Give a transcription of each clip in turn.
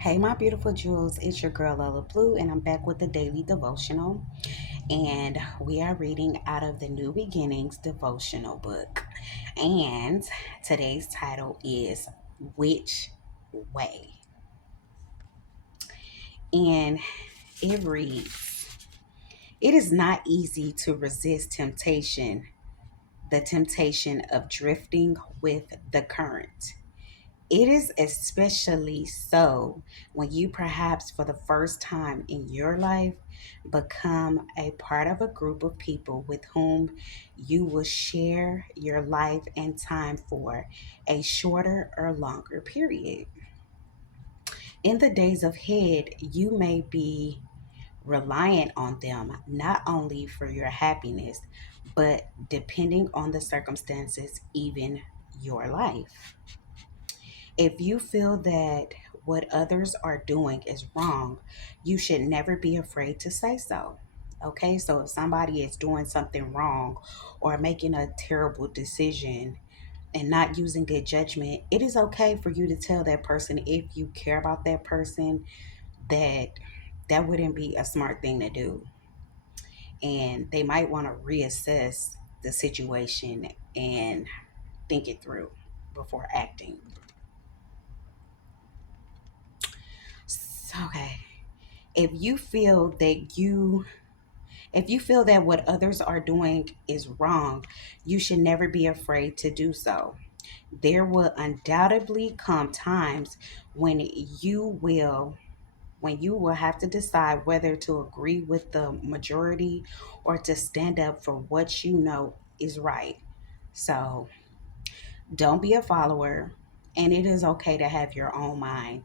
Hey, my beautiful jewels, it's your girl Lola Blue, and I'm back with the daily devotional. And we are reading out of the New Beginnings devotional book. And today's title is Which Way? And it reads, it is not easy to resist temptation, the temptation of drifting with the current. It is especially so when you, perhaps for the first time in your life, become a part of a group of people with whom you will share your life and time for a shorter or longer period. In the days ahead, you may be reliant on them not only for your happiness, but depending on the circumstances, even your life. If you feel that what others are doing is wrong, you should never be afraid to say so. Okay, so if somebody is doing something wrong or making a terrible decision and not using good judgment, it is okay for you to tell that person, if you care about that person, that that wouldn't be a smart thing to do. And they might want to reassess the situation and think it through before acting. Okay. if you feel that you if you feel that what others are doing is wrong, you should never be afraid to do so. There will undoubtedly come times when you will have to decide whether to agree with the majority or to stand up for what you know is right. So don't be a follower, and it is okay to have your own mind.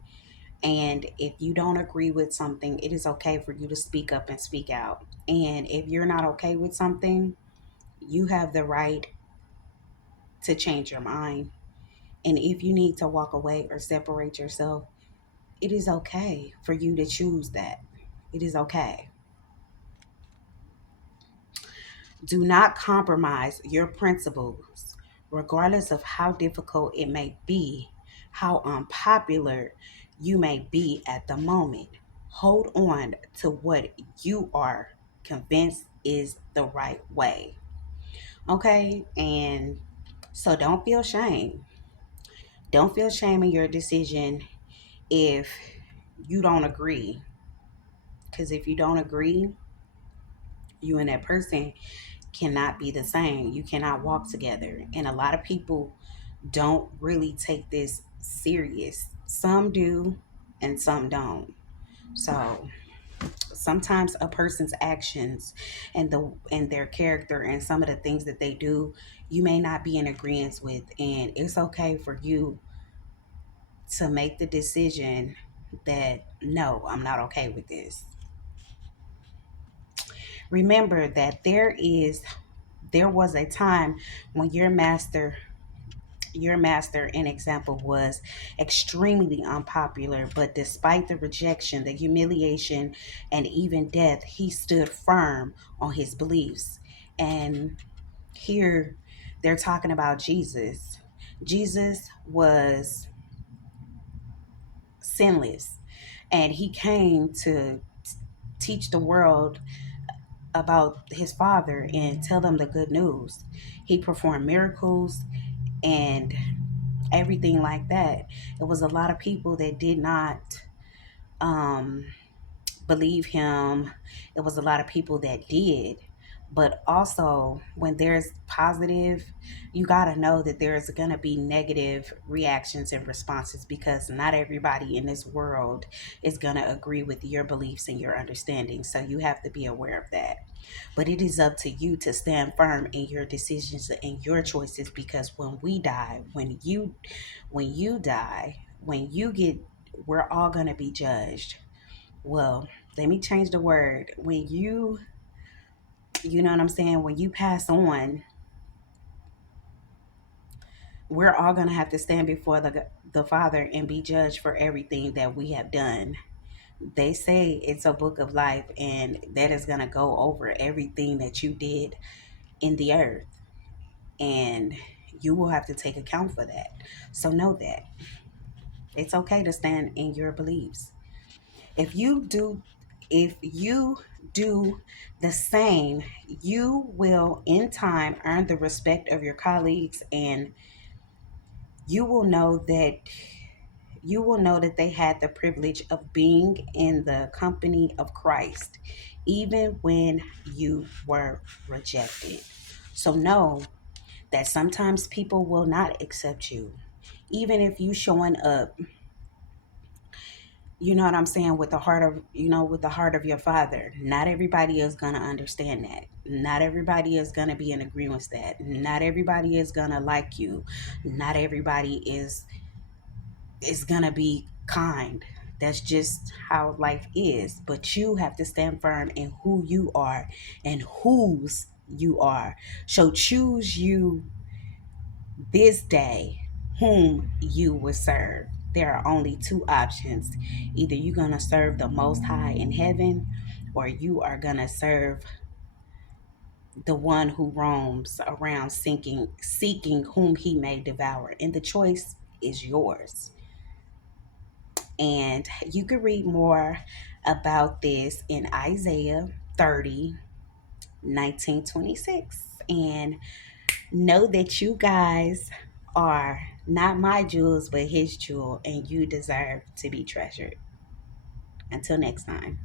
And if you don't agree with something, it is okay for you to speak up and speak out. And if you're not okay with something, you have the right to change your mind. And if you need to walk away or separate yourself, it is okay for you to choose that. It is okay. Do not compromise your principles, regardless of how difficult it may be, how unpopular you may be at the moment. Hold on to what you are convinced is the right way. Okay? And so don't feel shame. Don't feel shame in your decision if you don't agree. Because if you don't agree, you and that person cannot be the same. You cannot walk together. And a lot of people don't really take this serious. Some do and some don't. So sometimes a person's actions and their character and some of the things that they do, you may not be in agreement with, and it's okay for you to make the decision that no, I'm not okay with this. Remember that there was a time when your master, an example, was extremely unpopular, but despite the rejection, the humiliation, and even death, he stood firm on his beliefs. And here they're talking about Jesus. Jesus was sinless, and he came to teach the world about his father and tell them the good news. He performed miracles and everything like that. It was a lot of people that did not um, believe him. It was a lot of people that did. But also, when there's positive, you got to know that there's going to be negative reactions and responses, because not everybody in this world is going to agree with your beliefs and your understanding. So you have to be aware of that. But it is up to you to stand firm in your decisions and your choices, because when you get, we're all going to be judged. Well, let me change the word. You know what I'm saying? When you pass on, we're all going to have to stand before the Father and be judged for everything that we have done. They say it's a book of life, and that is going to go over everything that you did in the earth. And you will have to take account for that. So know that. It's okay to stand in your beliefs. If you do if you do the same, you will in time earn the respect of your colleagues, and you will know that they had the privilege of being in the company of Christ even when you were rejected. So know that sometimes people will not accept you. Even if you showing up, you know what I'm saying, with the heart of, with the heart of your father, not everybody is going to understand that. Not everybody is going to be in agreement with that. Not everybody is going to like you. Not everybody is going to be kind. That's just how life is. But you have to stand firm in who you are and whose you are. So choose you this day whom you will serve. There are only two options. Either you're going to serve the Most High in heaven, or you are going to serve the one who roams around seeking whom he may devour. And the choice is yours. And you can read more about this in Isaiah 30:19-26. And know that you guys are not my jewels, but his jewel, and you deserve to be treasured. Until next time.